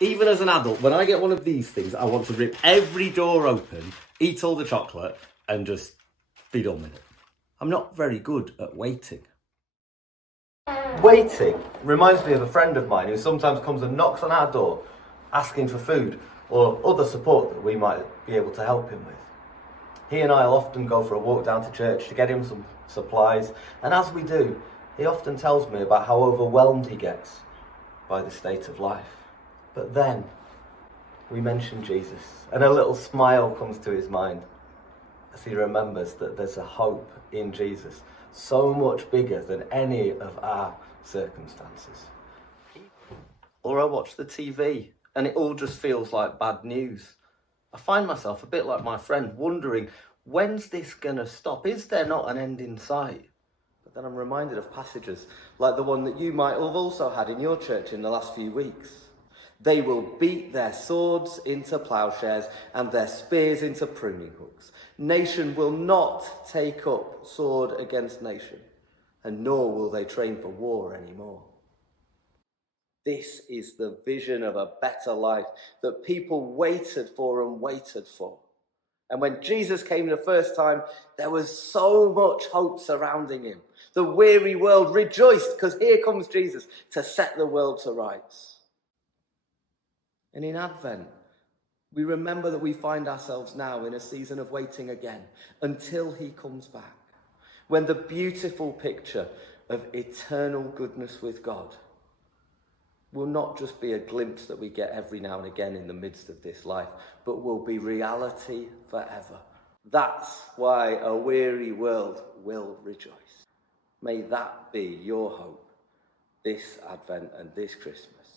Even as an adult, when I get one of these things, I want to rip every door open, eat all the chocolate, and just be done with it. I'm not very good at waiting. Waiting reminds me of a friend of mine who sometimes comes and knocks on our door asking for food or other support that we might be able to help him with. He and I will often go for a walk down to church to get him some supplies, and as we do, he often tells me about how overwhelmed he gets by the state of life. But then we mention Jesus, and a little smile comes to his mind as he remembers that there's a hope in Jesus so much bigger than any of our circumstances. Or I watch the TV and it all just feels like bad news. I find myself a bit like my friend, wondering, when's this gonna stop? Is there not an end in sight? But then I'm reminded of passages like the one that you might have also had in your church in the last few weeks. They will beat their swords into plowshares and their spears into pruning hooks. Nation will not take up sword against nation, and nor will they train for war anymore. This is the vision of a better life that people waited for and waited for. And when Jesus came the first time, there was so much hope surrounding him. The weary world rejoiced because here comes Jesus to set the world to rights. And in Advent, we remember that we find ourselves now in a season of waiting again until he comes back, when the beautiful picture of eternal goodness with God will not just be a glimpse that we get every now and again in the midst of this life, but will be reality forever. That's why a weary world will rejoice. May that be your hope this Advent and this Christmas.